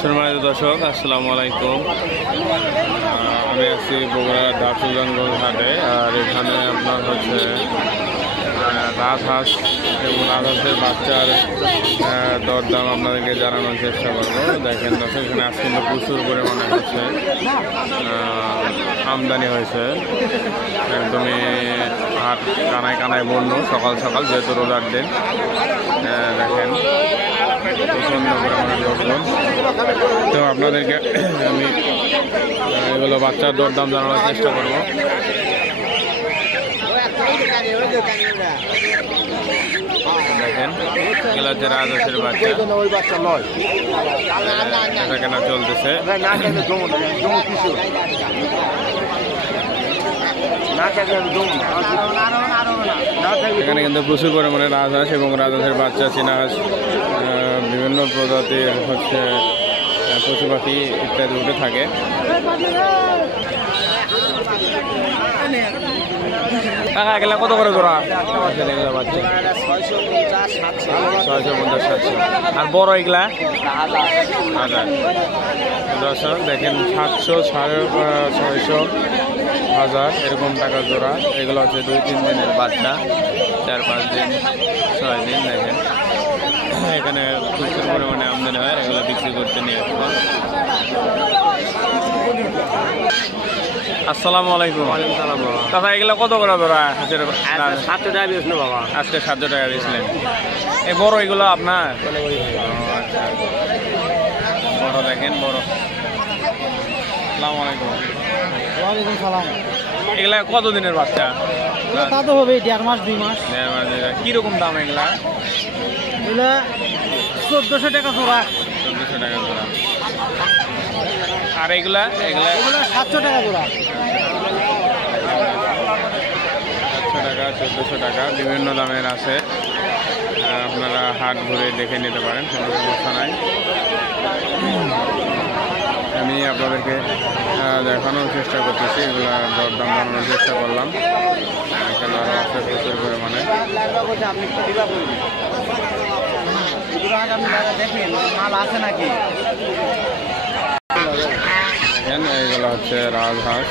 সম্মানিত দর্শক, আসসালামু আলাইকুম। আমি আছি বগুড়া দাসুলগঞ্জ হাটে। আর এখানে আপনার হচ্ছে রাজহাঁস এবং রাজহাঁসের বাচ্চার দরদাম আপনাদেরকে জানানোর চেষ্টা করবো। দেখেন দর্শক, এখানে আজ কিন্তু প্রচুর পরিমাণে হচ্ছে আমদানি হয়েছে। একদমই হাট কানায় কানায় বন্য সকাল সকাল, যেহেতু রোজার দিন। দেখেন প্রচন্ড পরিমাণে লোকজন। তো আপনাদেরকে আমি এগুলো বাচ্চার দরদাম জানানোর চেষ্টা করবো। দেখেন এগুলো হচ্ছে রাজহাঁসের বাচ্চা, এটা কেনা চলতেছে। এখানে কিন্তু প্রচুর পরিমাণে রাজহাঁস এবং রাজহাঁসের বাচ্চা, চীনা হাঁস, বিভিন্ন প্রজাতির হচ্ছে পশু পাখি ইত্যাদি উঠে থাকে। এগুলা কত করে জোড়া? এগুলা বাচ্চা 650, 700। আর বড় এগুলা 1000। দর্শক দেখেন 700, 650, 1000 এরকম টাকা জোড়া। এগুলো হচ্ছে 2-3 দিনের বাচ্চা, 4-5 দিন, 6 দিন। দেখেন এখানে প্রচুর পরিমাণে আমদানি হয়, এগুলো বিক্রি করতে নিয়ে আসবে। আসসালামু আলাইকুম। দাদা এগুলো কত করে ধরা? 700 টাকা দিয়েছিল বাবা। আজকে 700 টাকা দিয়েছিলেন। এই বড় এগুলো আপনার? আচ্ছা, বড় দেখেন, বড়। আসসালামু আলাইকুম। ওয়ালাইকুম সালাম। এগুলা কত দিনের বাচ্চা? তা তো হবে 1.5 মাস 2 মাস। কিরকম দাম এগুলা? এগুলা 1400 টাকা জোড়া। 1400 টাকা জোড়া। আর এগুলা? এগুলা 700 টাকা জোড়া। 700 টাকা, 1400 টাকা, বিভিন্ন দামের আছে। আপনারা হাট ঘুরে দেখে নিতে পারেন, কোনো সমস্যা নাই। আমি আপনাদেরকে দেখানোর চেষ্টা করতেছি, এগুলো দরদাম জানানোর চেষ্টা করলাম। এখানে আরও আছে প্রচুর পরিমাণে। দেখেন এইগুলো হচ্ছে রাজহাঁস।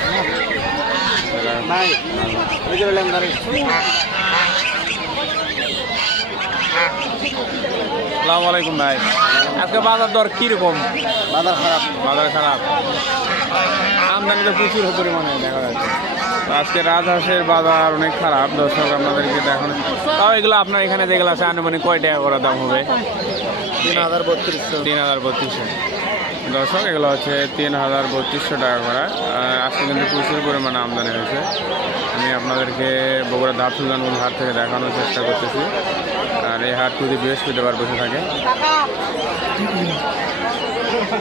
আসসালামু আলাইকুম ভাই। আজকে বাজার দর কিরকম? বাজার খারাপ। বাজার খারাপ, আমদানি তো প্রচুর পরিমাণে দেখা যাচ্ছে। আজকে রাজহাঁসের বাজার অনেক খারাপ। দর্শক আপনাদেরকে দেখানো, তাও এগুলো আপনার এখানে যেগুলো আছে আনুমানিক কয় টাকা করে দাম হবে? 3032। 3032। দর্শক এগুলো হচ্ছে 3032 টাকা করে। আজকে কিন্তু প্রচুর পরিমাণে আমদানি হয়েছে। আমি আপনাদেরকে বগুড়া দাসুলগঞ্জ হাট থেকে দেখানোর চেষ্টা করতেছি। আর এই হাট প্রতি বৃহস্পতিবার বসে থাকে।